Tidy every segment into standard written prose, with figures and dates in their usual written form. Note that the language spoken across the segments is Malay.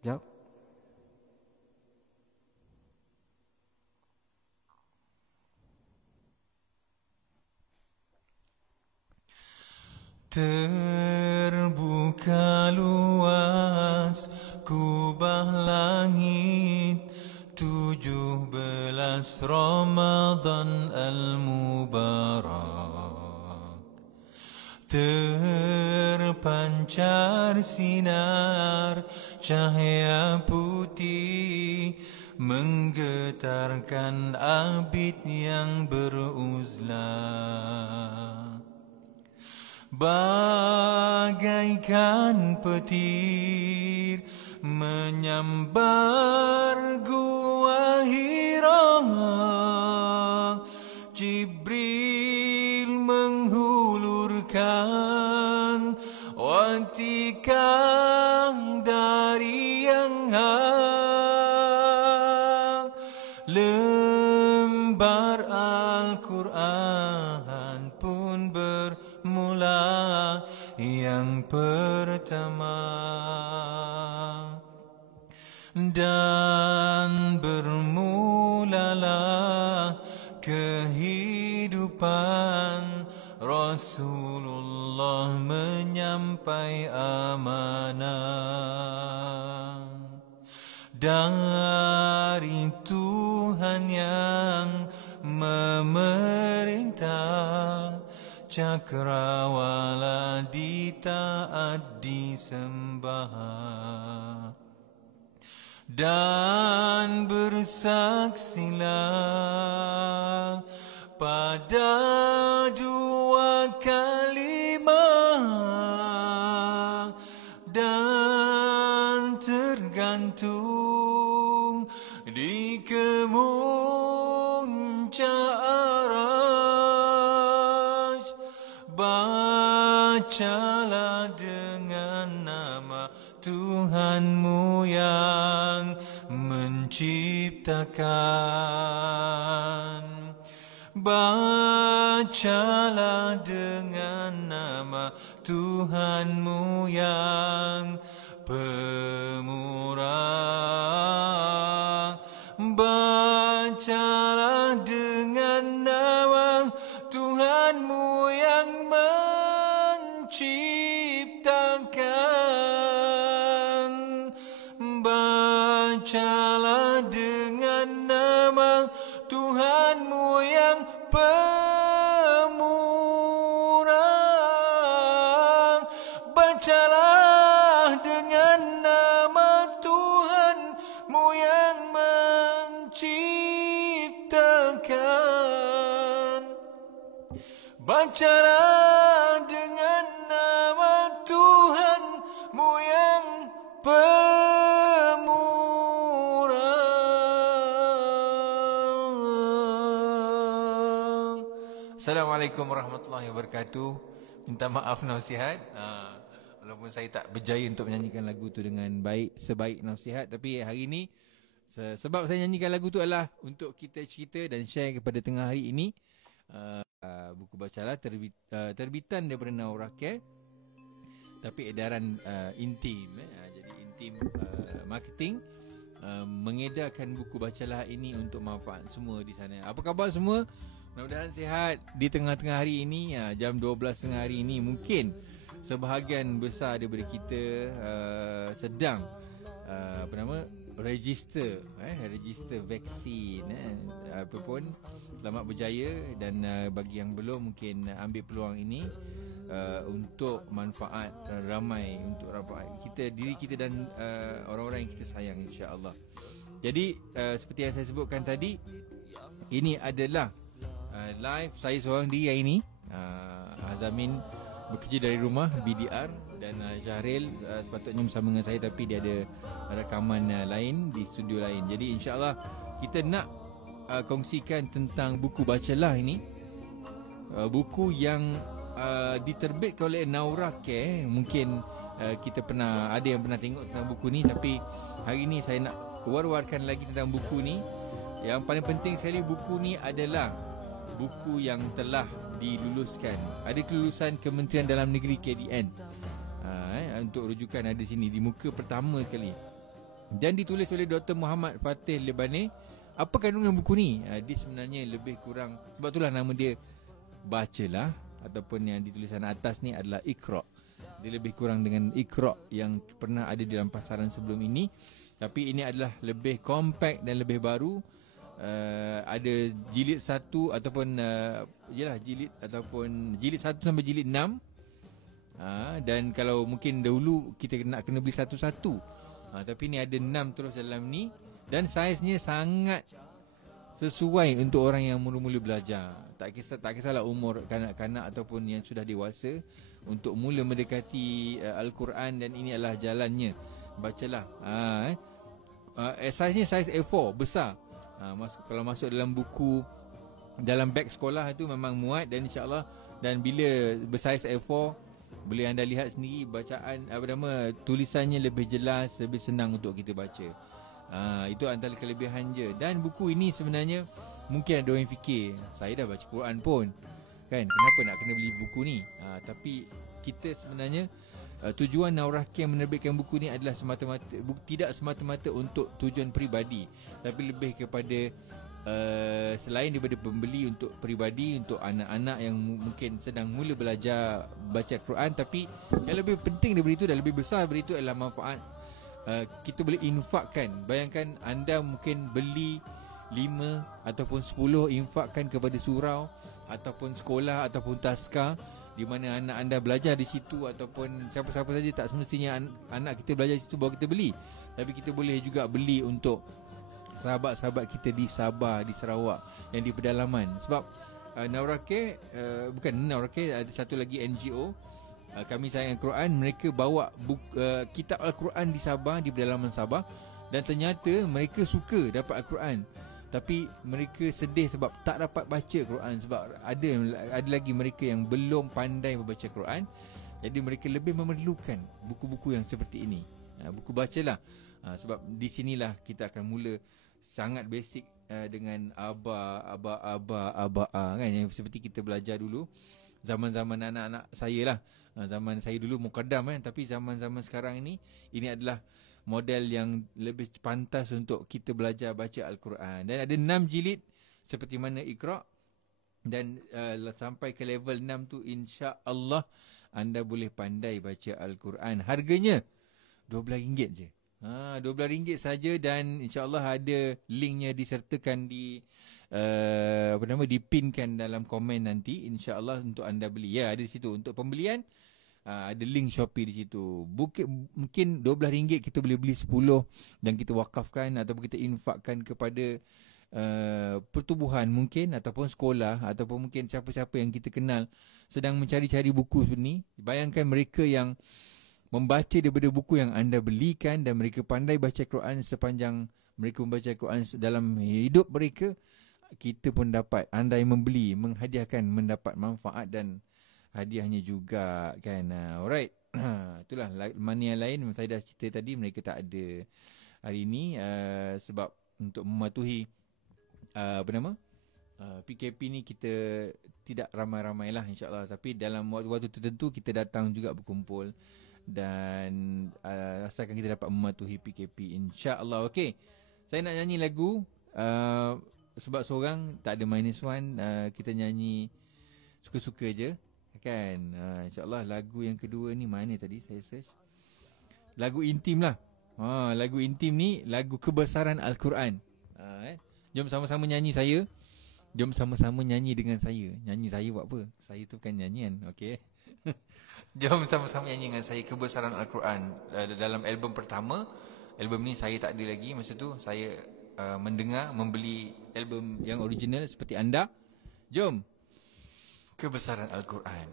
Jap. Terbuka luas kubah langit 17 Ramadan al-Mubarak, terpancar sinar cahaya putih menggetarkan abid yang beruzlah. Bagaikan petir menyambar gua Hira, Jibril menghulurkan watikah dari yang hak. Lembar Al-Quran pun bermula yang pertama, dan bermulalah kehidupan Rasulullah menyampai amanah dari Tuhan yang memerintah, cakrawala ditaat disembah, dan bersaksilah pada dua kalimah dan tergantung di kemunca arasy. Bacalah dengan nama Tuhanmu yang menciptakan. Bacalah dengan nama Tuhanmu yang pemurah. Bacalah dengan nama Tuhanmu yang menciptakan. Bacalah dengan nama Tuhanmu yang pemurah. Bacalah dengan nama Tuhanmu yang menciptakan. Bacalah dengan nama Tuhanmu yang pemurah. Assalamualaikum warahmatullahi wabarakatuh. Minta maaf nasihat, walaupun saya tak berjaya untuk menyanyikan lagu tu dengan baik, sebaik nasihat. Tapi hari ini sebab saya nyanyikan lagu tu adalah untuk kita cerita dan share kepada tengah hari ini. Buku Bacalah terbitan daripada Naurake, tapi edaran intim, jadi intim marketing mengedarkan buku Bacalah ini untuk manfaat semua di sana. Apa khabar semua? Mudah-mudahan sihat di tengah-tengah hari ini. Jam 12 tengah hari ini mungkin sebahagian besar daripada kita sedang register vaksin, apapun. Selamat berjaya, dan bagi yang belum mungkin ambil peluang ini untuk manfaat ramai, untuk manfaat kita, diri kita dan orang-orang yang kita sayang, insya-Allah. Jadi seperti yang saya sebutkan tadi, ini adalah live saya seorang diri hari ini. Azamin bekerja dari rumah, BDR, dan Syahril sepatutnya bersama dengan saya, tapi dia ada rakaman lain di studio lain. Jadi insya-Allah kita nak kongsikan tentang buku Bacalah ini, buku yang diterbitkan oleh Naurake. Mungkin kita ada yang pernah tengok tentang buku ni, tapi hari ni saya nak war-warkan lagi tentang buku ni. Yang paling penting sekali, buku ni adalah buku yang telah diluluskan. Ada kelulusan Kementerian Dalam Negeri KDN. Untuk rujukan ada sini di muka pertama sekali. dan ditulis oleh Dr. Muhammad Fatih Lebani. Apa kandungan buku ni? Dia sebenarnya lebih kurang, sebab itulah nama dia Bacalah, ataupun yang ditulisan atas ni adalah Iqra. Dia lebih kurang dengan Iqra yang pernah ada dalam pasaran sebelum ini, tapi ini adalah lebih compact dan lebih baru. Ada jilid 1 ataupun jilid 1 sampai jilid 6. Dan kalau mungkin dahulu kita nak kena beli satu-satu, tapi ni ada 6 terus dalam ni, dan saiznya sangat sesuai untuk orang yang mula-mula belajar. Tak kisahlah umur kanak-kanak ataupun yang sudah dewasa, untuk mula mendekati Al-Quran, dan ini adalah jalannya. Bacalah. Saiznya saiz A4 besar. Kalau masuk dalam buku, dalam beg sekolah itu memang muat, dan insya-Allah, dan bila bersaiz A4 boleh anda lihat sendiri bacaan tulisannya lebih jelas, lebih senang untuk kita baca. Itu antara kelebihan je. Dan buku ini sebenarnya mungkin ada orang yang fikir, saya dah baca Quran pun kan, kenapa nak kena beli buku ni? Tapi kita sebenarnya tujuan Nauraken menerbitkan buku ni adalah tidak semata-mata untuk tujuan peribadi, tapi lebih kepada selain daripada pembeli, untuk peribadi, untuk anak-anak yang mungkin sedang mula belajar baca Quran. Tapi yang lebih penting daripada itu dan lebih besar daripada itu adalah manfaat. Kita boleh infakkan. Bayangkan anda mungkin beli 5 ataupun 10, infakkan kepada surau ataupun sekolah ataupun taska, di mana anak anda belajar di situ, ataupun siapa-siapa saja. Tak semestinya anak kita belajar di situ baru kita beli, tapi kita boleh juga beli untuk sahabat-sahabat kita di Sabah, di Sarawak, yang di pedalaman. Sebab Nauraken, ada satu lagi NGO, Kami Sayang Al-Quran, mereka bawa kitab Al-Quran di Sabah, di pedalaman Sabah, dan ternyata mereka suka dapat Al-Quran, tapi mereka sedih sebab tak dapat baca Quran, sebab ada lagi mereka yang belum pandai membaca Quran. Jadi mereka lebih memerlukan buku-buku yang seperti ini. Buku bacalah. Sebab di sinilah kita akan mula sangat basic dengan aba kan, yang seperti kita belajar dulu zaman-zaman anak-anak saya lah. Zaman saya dulu mukaddam kan, tapi zaman-zaman sekarang ini adalah model yang lebih pantas untuk kita belajar baca Al-Quran. Dan ada 6 jilid seperti mana Iqra, dan sampai ke level 6 tu insya-Allah anda boleh pandai baca Al-Quran. Harganya RM12 je. RM12 saja, dan insya-Allah ada linknya disertakan di dipinkan dalam komen nanti, insya-Allah, untuk anda beli. Ya, ada di situ untuk pembelian. Ada link Shopee di situ. Mungkin RM12 kita boleh beli 10 dan kita wakafkan ataupun kita infakkan kepada pertubuhan mungkin, ataupun sekolah, ataupun mungkin siapa-siapa yang kita kenal sedang mencari-cari buku seperti ini. Bayangkan mereka yang membaca daripada buku yang anda belikan, dan mereka pandai baca Quran sepanjang mereka membaca Quran dalam hidup mereka. Kita pun dapat, anda yang membeli, menghadiahkan, mendapat manfaat dan hadiahnya juga kan. Alright. Itulah mana yang lain saya dah cerita tadi, mereka tak ada hari ini sebab untuk mematuhi PKP ni kita tidak ramai-ramai lah, insyaAllah. Tapi dalam waktu-waktu tertentu kita datang juga berkumpul, dan asalkan kita dapat mematuhi PKP, insyaAllah. Okay, saya nak nyanyi lagu sebab seorang tak ada -1, kita nyanyi suka-suka je kan. InsyaAllah lagu yang kedua ni mana tadi saya search, lagu intim lah. Lagu intim ni lagu kebesaran Al-Quran. Jom sama-sama nyanyi saya. Jom sama-sama nyanyi dengan saya. Nyanyi saya buat apa? Saya tu kan nyanyian. Okay. Jom sama-sama nyanyi dengan saya kebesaran Al-Quran. Dalam album pertama. Album ni saya tak ada lagi masa tu. Saya membeli album yang original seperti anda. Jom. Kebesaran Al-Quran.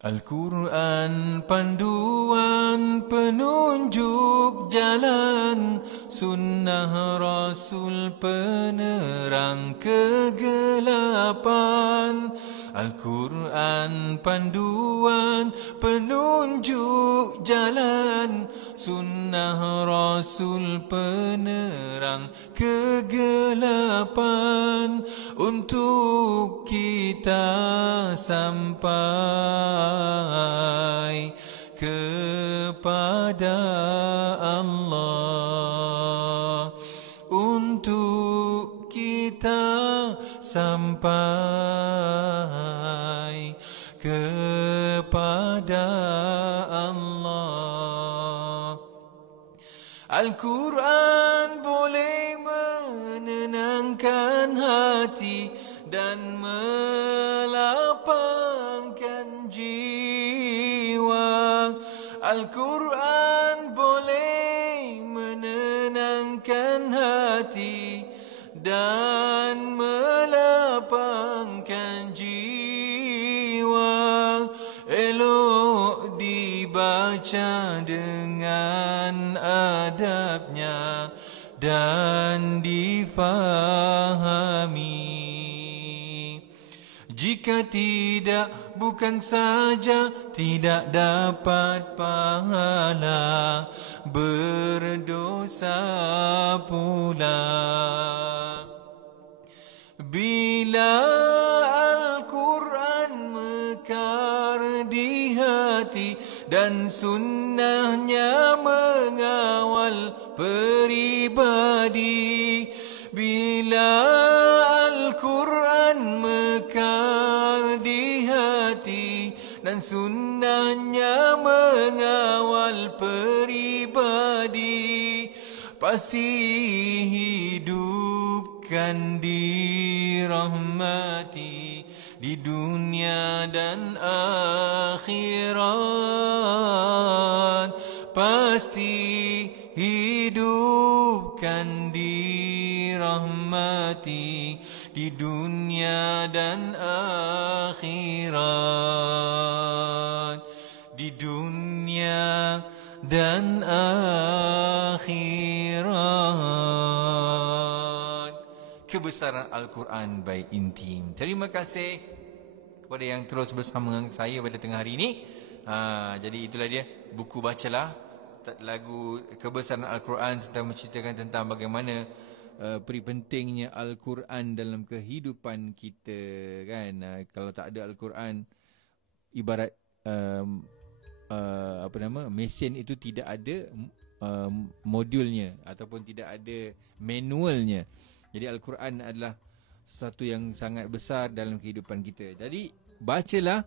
Al-Quran panduan penunjuk jalan, sunnah Rasul penerang kegelapan. Al-Quran panduan penunjuk jalan, sunnah Rasul penerang kegelapan. Untuk kita sampai kepada Allah untuk kita sampai kepada Allah. Al-Quran boleh menenangkan hati dan melapangkan jiwa. Al-Quran boleh menenangkan hati dan melapangkan jiwa. Elok dibaca dengan adabnya dan difahami. Jika tidak, bukan saja tidak dapat pahala, berdosa pula. Bila Al-Quran mekar di hati dan sunnahnya mengawal peribadi. Bila Al-Quran mekar di hati dan sunnahnya mengawal peribadi, pasti hidupkan dirahmati di dunia dan akhirat. Pasti hidupkan dirahmati di dunia dan akhirat. Di dunia dan akhirat. Kebesaran Al-Quran by Intim. Terima kasih kepada yang terus bersama dengan saya pada tengah hari ini. Jadi itulah dia, buku bacalah, lagu Kebesaran Al-Quran, tentang menceritakan tentang bagaimana peri pentingnya Al-Quran dalam kehidupan kita, kan. Kalau tak ada Al-Quran, ibarat mesin itu tidak ada modulnya ataupun tidak ada manualnya. Jadi Al-Quran adalah sesuatu yang sangat besar dalam kehidupan kita. Jadi bacalah,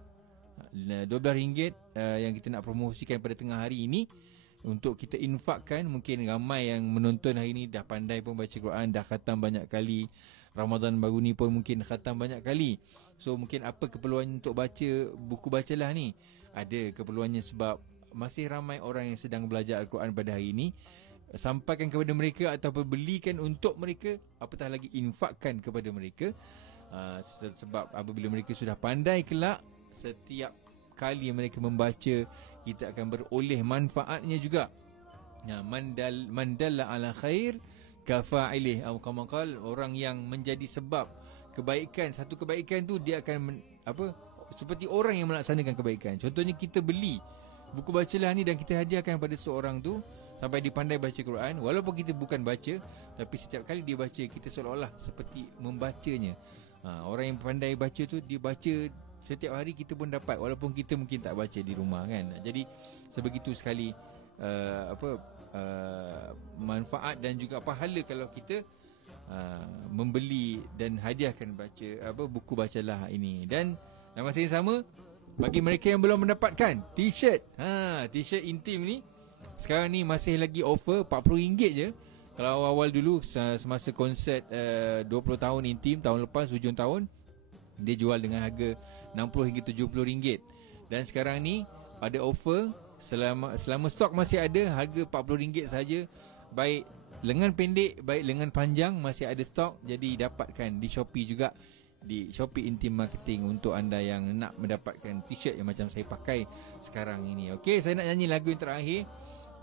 RM12 yang kita nak promosikan pada tengah hari ini untuk kita infakkan. Mungkin ramai yang menonton hari ini dah pandai pun baca Quran, dah khatam banyak kali. Ramadan baru ni pun mungkin khatam banyak kali. So mungkin apa keperluan untuk baca buku bacalah ni? Ada keperluannya sebab masih ramai orang yang sedang belajar Al-Quran pada hari ini. Sampaikan kepada mereka ataupun belikan untuk mereka, apatah lagi infakkan kepada mereka. Sebab apabila mereka sudah pandai kelak, setiap kali mereka membaca, kita akan beroleh manfaatnya juga. Mandalla ala khair kafa'ilih, atau kama qala, orang yang menjadi sebab kebaikan, satu kebaikan tu dia akan seperti orang yang melaksanakan kebaikan. Contohnya kita beli buku bacalah ni dan kita hadiahkan pada seorang tu sampai dia pandai baca Quran. Walaupun kita bukan baca, tapi setiap kali dia baca, kita seolah-olah seperti membacanya. Orang yang pandai baca tu, dia baca setiap hari, kita pun dapat, walaupun kita mungkin tak baca di rumah, kan. Jadi sebegitu sekali manfaat dan juga pahala kalau kita membeli dan hadiahkan buku bacalah ini. Dan dalam masa yang sama, bagi mereka yang belum mendapatkan t-shirt, t-shirt Intim ni sekarang ni masih lagi offer RM40 je. Kalau awal dulu semasa konsert 20 tahun Intim tahun lepas, hujung tahun, dia jual dengan harga RM60 hingga RM70. Dan sekarang ni ada offer, selama stok masih ada, harga RM40 saja. Baik lengan pendek, baik lengan panjang, masih ada stok. Jadi dapatkan di Shopee juga, di Shopee Intim Marketing, untuk anda yang nak mendapatkan t-shirt yang macam saya pakai sekarang ini. Okey, saya nak nyanyi lagu yang terakhir.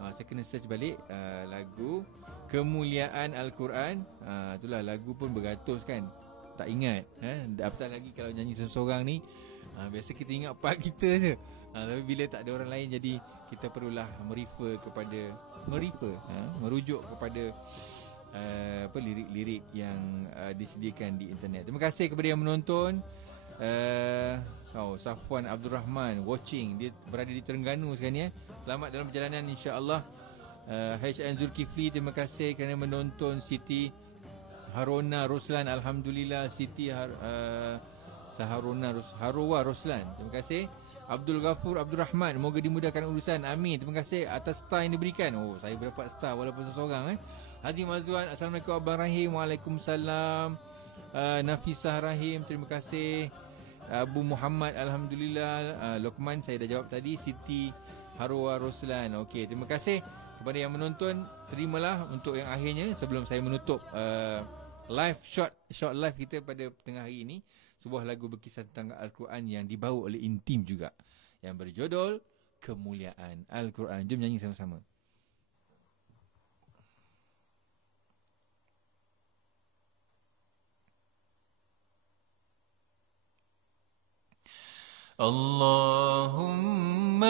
Saya kena search balik lagu Kemuliaan Al-Quran. Itulah, lagu pun beratus, kan. Tak ingat. Apatah lagi kalau nyanyi seorang-seorang ni. Biasa kita ingat part kita je. Tapi bila tak ada orang lain, jadi kita perlulah merujuk kepada lirik-lirik yang disediakan di internet. Terima kasih kepada yang menonton. Safwan Abdul Rahman watching, dia berada di Terengganu sekarang ni. Selamat dalam perjalanan insya-Allah. HN Zulkifli, terima kasih kerana menonton. Siti Harona Roslan, alhamdulillah. Siti Harowa Roslan, terima kasih. Abdul Ghafur Abdul Rahman, moga dimudahkan urusan, amin. Terima kasih atas star yang diberikan. Saya berdapat star walaupun seorang. Haji Mazwan, assalamualaikum Abang Rahim. Waalaikumsalam. Nafisah Rahim, terima kasih. Abu Muhammad, alhamdulillah. Lokman, saya dah jawab tadi. Siti Harowa Roslan, okey, terima kasih kepada yang menonton. Terimalah untuk yang akhirnya sebelum saya menutup short live kita pada tengah hari ini, sebuah lagu berkisah tentang Al-Quran yang dibawa oleh Intim juga, yang berjudul Kemuliaan Al-Quran. Jom nyanyi sama-sama. Allahumma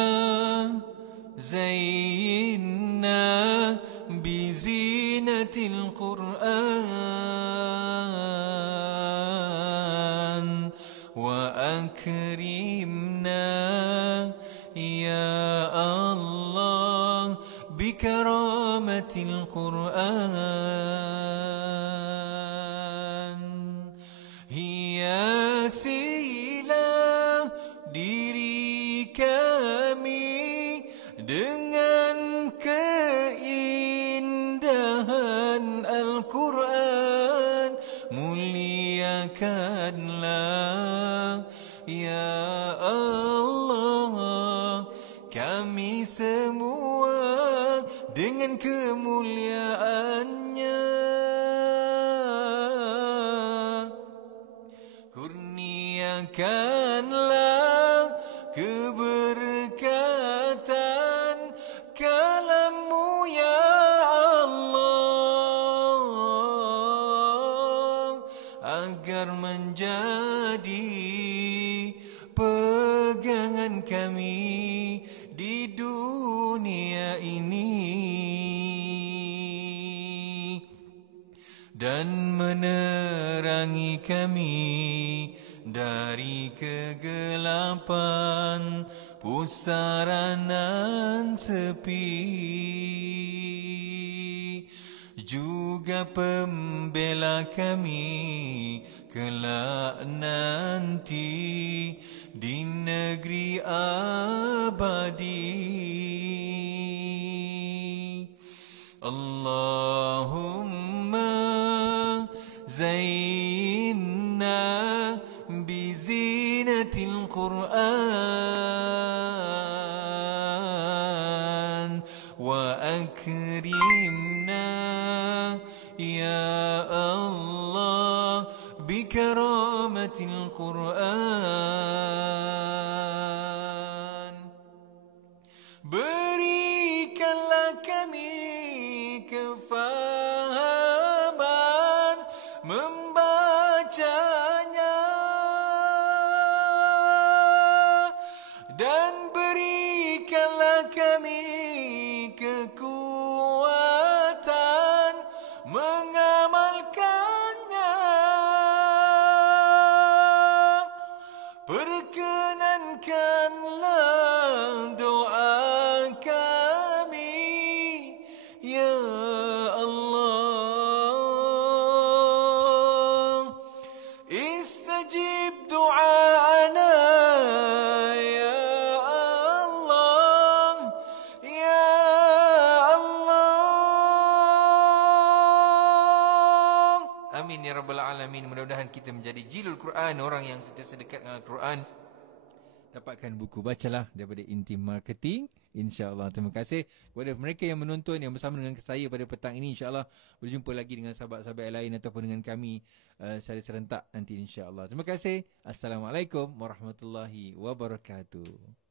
zayyinna bizinatil Qur'an wa akrimna ya Allah bikaramatil Qur'an. Hiasilah diri kami dengan keindahan Al-Quran, muliakanlah ya Allah kami semua dengan kemuliaannya. Kurniakanlah keberkatan kalam-Mu ya Allah, agar menjadi pegangan kami di dunia ini dan menerangi kami dari kegelapan pusaran nan sepi, juga pembela kami kelak nanti di negeri abadi. Allahumma zayyinna bizinatil Qur'an wa akrimna ya Allah bikaramatil Qur'an. Berikanlah kami kefahaman membacanya dan berikanlah kami kekuatan mengamalkannya. Perkenankanlah doa kami ya Allah, istajib du'ana ya Allah, ya Allah. Amin ya rabbal alamin. Mudah-mudahan kita menjadi jilul Quran, orang yang sentiasa dekat dengan Al-Quran. Dapatkan buku Bacalah daripada Intim Marketing, insya-Allah. Terima kasih kepada mereka yang menonton, yang bersama dengan saya pada petang ini. Insya-Allah berjumpa lagi dengan sahabat-sahabat yang lain ataupun dengan kami secara serentak nanti insya-Allah. Terima kasih. Assalamualaikum warahmatullahi wabarakatuh.